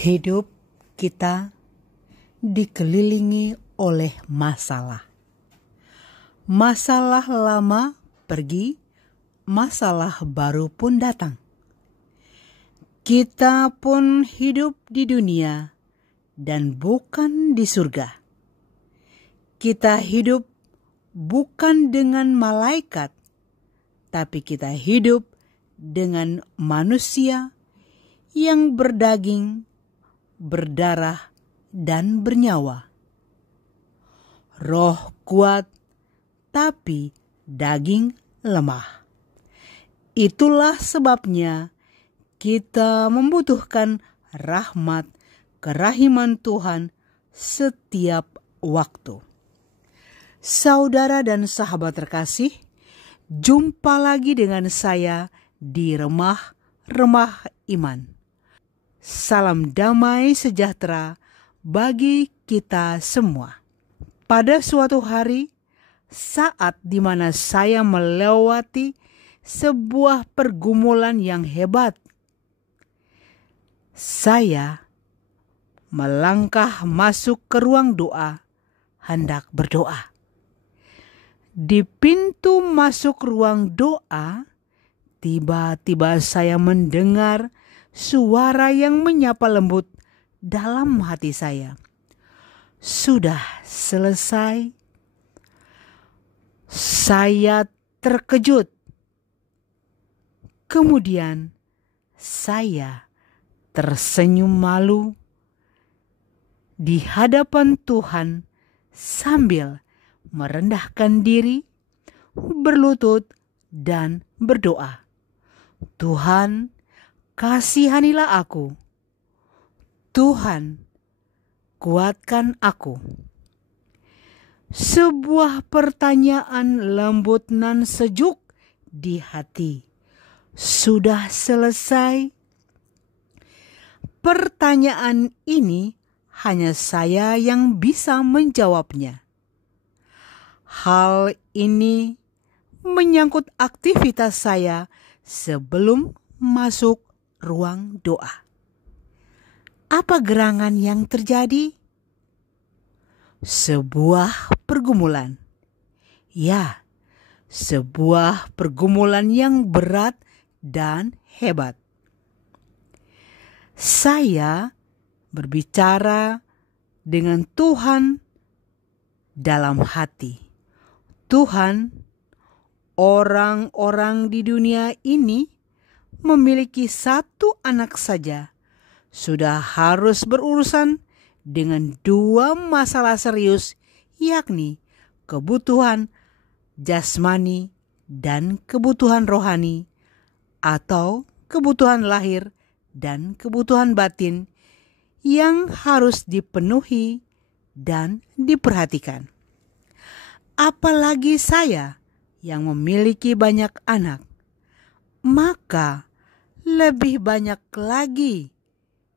Hidup kita dikelilingi oleh masalah. Masalah lama pergi, masalah baru pun datang. Kita pun hidup di dunia dan bukan di surga. Kita hidup bukan dengan malaikat, tapi kita hidup dengan manusia yang berdaging, berdarah, dan bernyawa. Roh kuat, tapi daging lemah. Itulah sebabnya kita membutuhkan rahmat, kerahiman Tuhan setiap waktu. Saudara dan sahabat terkasih, jumpa lagi dengan saya di Remah Iman. Salam damai sejahtera bagi kita semua. Pada suatu hari, saat di mana saya melewati sebuah pergumulan yang hebat, saya melangkah masuk ke ruang doa, hendak berdoa. Di pintu masuk ruang doa, tiba-tiba saya mendengar suara yang menyapa lembut dalam hati saya. Sudah selesai. Saya terkejut. Kemudian saya tersenyum malu di hadapan Tuhan sambil merendahkan diri, berlutut, dan berdoa. Tuhan, kasihanilah aku. Tuhan, kuatkan aku. Sebuah pertanyaan lembut nan sejuk di hati. Sudah selesai? Pertanyaan ini hanya saya yang bisa menjawabnya. Hal ini menyangkut aktivitas saya sebelum masuk ruang doa. Apa gerangan yang terjadi? Sebuah pergumulan. Ya, sebuah pergumulan yang berat dan hebat. Saya berbicara dengan Tuhan dalam hati. Tuhan, orang-orang di dunia ini memiliki satu anak saja, sudah harus berurusan dengan dua masalah serius, yakni kebutuhan jasmani dan kebutuhan rohani, atau kebutuhan lahir dan kebutuhan batin yang harus dipenuhi dan diperhatikan. Apalagi saya yang memiliki banyak anak, maka lebih banyak lagi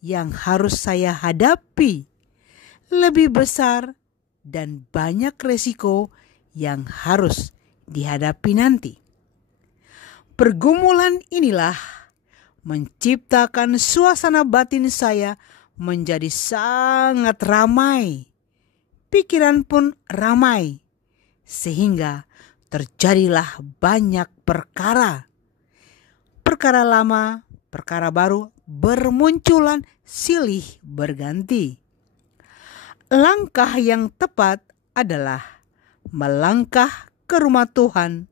yang harus saya hadapi, lebih besar dan banyak resiko yang harus dihadapi nanti. Pergumulan inilah menciptakan suasana batin saya menjadi sangat ramai. Pikiran pun ramai, sehingga terjadilah banyak perkara. Perkara lama, perkara baru bermunculan silih berganti. Langkah yang tepat adalah melangkah ke rumah Tuhan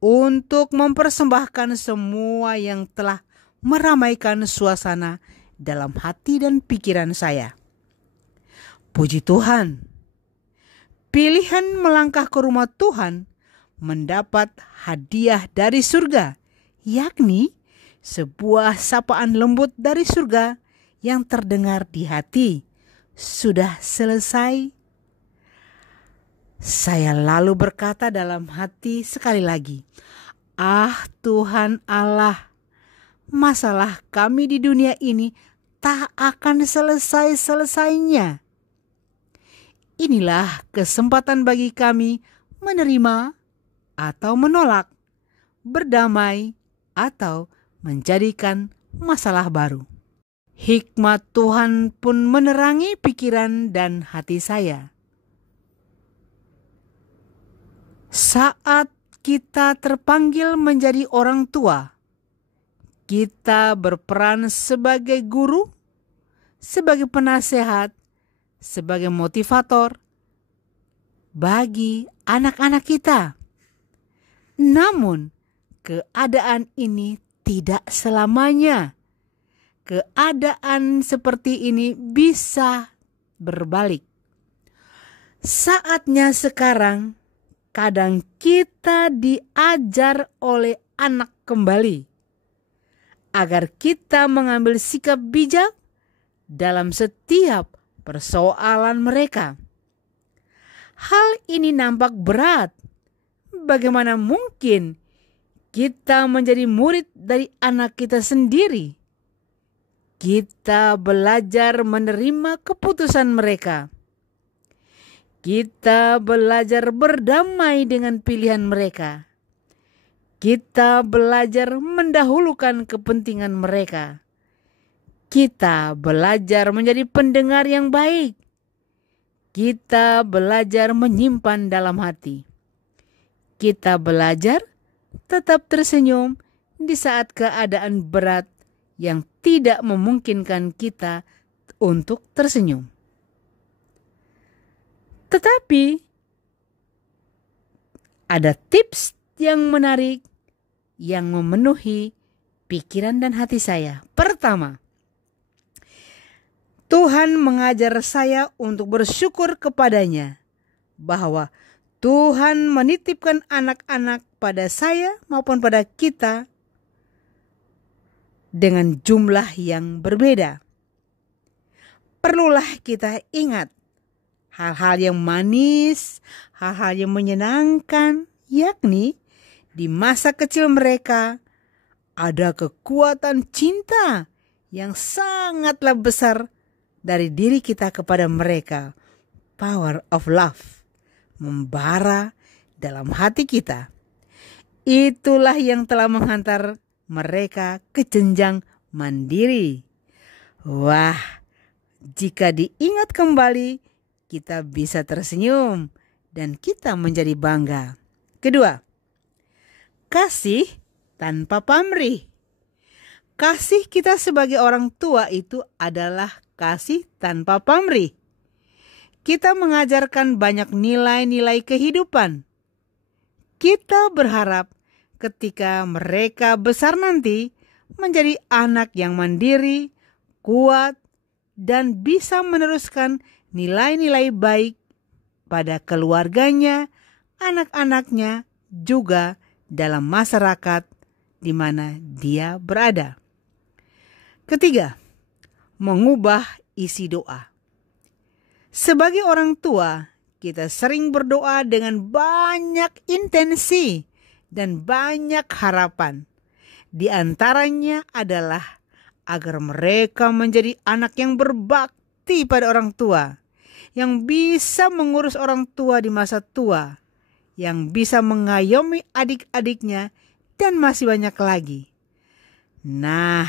untuk mempersembahkan semua yang telah meramaikan suasana dalam hati dan pikiran saya. Puji Tuhan, pilihan melangkah ke rumah Tuhan mendapat hadiah dari surga, yakni sebuah sapaan lembut dari surga yang terdengar di hati. Sudah selesai? Saya lalu berkata dalam hati sekali lagi, "Ah Tuhan Allah, masalah kami di dunia ini tak akan selesai-selesainya. Inilah kesempatan bagi kami menerima atau menolak, berdamai atau menjadikan masalah baru. Hikmat Tuhan pun menerangi pikiran dan hati saya. Saat kita terpanggil menjadi orang tua, kita berperan sebagai guru, sebagai penasehat, sebagai motivator bagi anak-anak kita. Namun, keadaan ini tidak selamanya. Keadaan seperti ini bisa berbalik. Saatnya sekarang, kadang kita diajar oleh anak kembali agar kita mengambil sikap bijak dalam setiap persoalan mereka. Hal ini nampak berat. Bagaimana mungkin kita menjadi murid dari anak kita sendiri? Kita belajar menerima keputusan mereka. Kita belajar berdamai dengan pilihan mereka. Kita belajar mendahulukan kepentingan mereka. Kita belajar menjadi pendengar yang baik. Kita belajar menyimpan dalam hati. Kita belajar tetap tersenyum di saat keadaan berat yang tidak memungkinkan kita untuk tersenyum. Tetapi ada tips yang menarik yang memenuhi pikiran dan hati saya. Pertama, Tuhan mengajar saya untuk bersyukur kepadanya bahwa Tuhan menitipkan anak-anak pada saya maupun pada kita dengan jumlah yang berbeda. Perlulah kita ingat hal-hal yang manis, hal-hal yang menyenangkan, yakni di masa kecil mereka ada kekuatan cinta yang sangatlah besar dari diri kita kepada mereka. Power of love membara dalam hati kita. Itulah yang telah menghantar mereka ke jenjang mandiri. Wah, jika diingat kembali, kita bisa tersenyum dan kita menjadi bangga. Kedua, kasih tanpa pamrih. Kasih kita sebagai orang tua itu adalah kasih tanpa pamrih. Kita mengajarkan banyak nilai-nilai kehidupan. Kita berharap ketika mereka besar nanti menjadi anak yang mandiri, kuat, dan bisa meneruskan nilai-nilai baik pada keluarganya, anak-anaknya, juga dalam masyarakat di mana dia berada. Ketiga, mengubah isi doa. Sebagai orang tua, kita sering berdoa dengan banyak intensi dan banyak harapan. Di antaranya adalah agar mereka menjadi anak yang berbakti pada orang tua, yang bisa mengurus orang tua di masa tua, yang bisa mengayomi adik-adiknya, dan masih banyak lagi. Nah,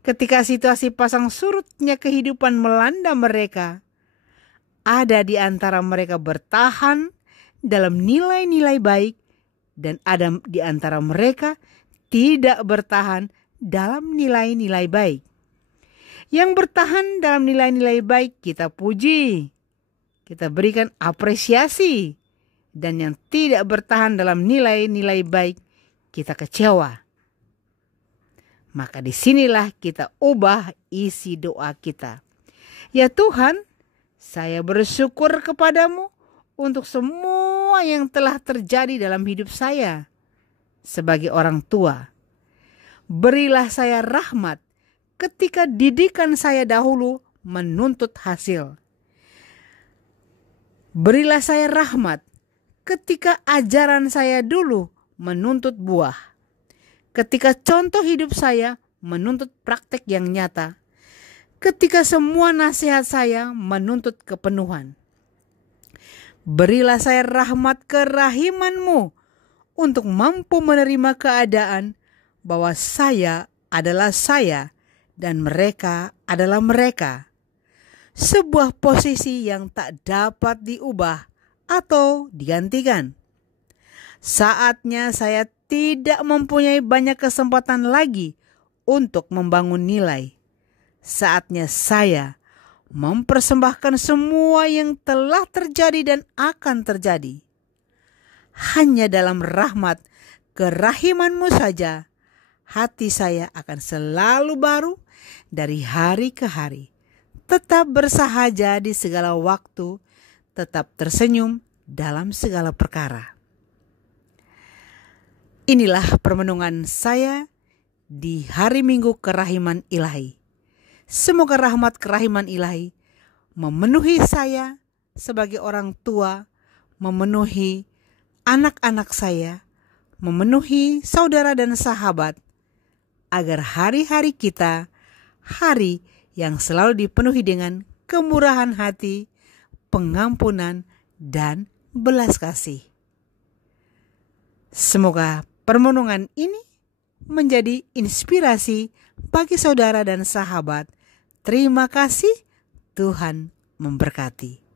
ketika situasi pasang surutnya kehidupan melanda mereka, ada di antara mereka bertahan dalam nilai-nilai baik, dan ada di antara mereka tidak bertahan dalam nilai-nilai baik. Yang bertahan dalam nilai-nilai baik kita puji, kita berikan apresiasi, dan yang tidak bertahan dalam nilai-nilai baik kita kecewa. Maka disinilah kita ubah isi doa kita. Ya Tuhan, saya bersyukur kepadamu untuk semua yang telah terjadi dalam hidup saya sebagai orang tua. Berilah saya rahmat ketika didikan saya dahulu menuntut hasil. Berilah saya rahmat ketika ajaran saya dulu menuntut buah. Ketika contoh hidup saya menuntut praktek yang nyata. Ketika semua nasihat saya menuntut kepenuhan. Berilah saya rahmat kerahiman-Mu untuk mampu menerima keadaan bahwa saya adalah saya dan mereka adalah mereka. Sebuah posisi yang tak dapat diubah atau digantikan. Saatnya saya tidak mempunyai banyak kesempatan lagi untuk membangun nilai. Saatnya saya mempersembahkan semua yang telah terjadi dan akan terjadi. Hanya dalam rahmat kerahiman-Mu saja, hati saya akan selalu baru dari hari ke hari. Tetap bersahaja di segala waktu, tetap tersenyum dalam segala perkara. Inilah permenungan saya di hari Minggu Kerahiman Ilahi. Semoga rahmat kerahiman ilahi memenuhi saya sebagai orang tua, memenuhi anak-anak saya, memenuhi saudara dan sahabat, agar hari-hari kita, hari yang selalu dipenuhi dengan kemurahan hati, pengampunan, dan belas kasih. Semoga permenungan ini menjadi inspirasi bagi saudara dan sahabat. Terima kasih, Tuhan memberkati.